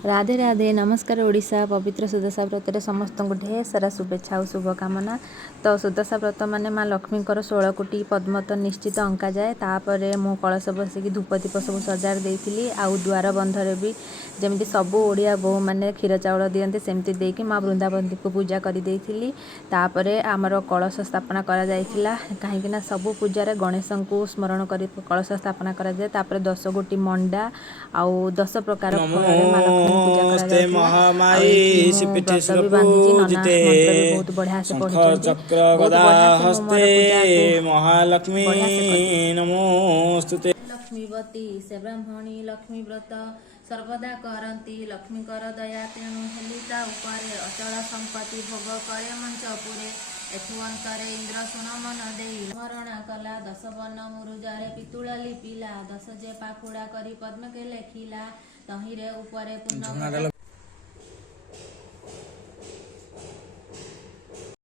राधे राधे नमस्कार ओडिशा पवित्र सुदशा व्रत समस्त को ढेर सारा शुभेच्छा और शुभकामना। तो सुदशा व्रत माने माँ लक्ष्मी 16 कोटी पद्म तो निश्चित अंका जाए। तापर मु कलश बसिकी धूप दीप सब सजार देती आउ द्वार बंधरे भी जमी सबू ओडिया बोहू मैंने क्षीर चाउल दिखते सेमती देकी माँ वृंदावती को पूजा करदेली। आमर कलश स्थापना कहीं सबू पूजार गणेश को स्मरण कर कलश स्थापना कराए। 10 गोटी मंडा आउ 10 प्रकार फल माँ लक्ष्मी पूजा नमोस्ते महामाई व्रत श्रीपीठे भी बांधी नना सुरपूजिते मंत्र भी बहुत बढ़िया से शंख पढ़ी चक्र बहुत गदा बढ़िया से हस्ते मोर पूजा को महालक्ष्मी बढ़िया से कर नमोस्तुते। लक्ष्मीवती से ब्राह्मणी लक्ष्मी व्रत सर्वदा करती लक्ष्मी कर दया तेणु हेलिता उपरे अचल संपत्ति भोग करे मंचपुरे एठु अंतरे इंद्र सुन मन देई स्मरणा कला 10 बन मुरुजारे पितुला लिपिला 10 जे पाखुड़ा करी पद्म के लेखिला तहिरे उपरे पूर्ण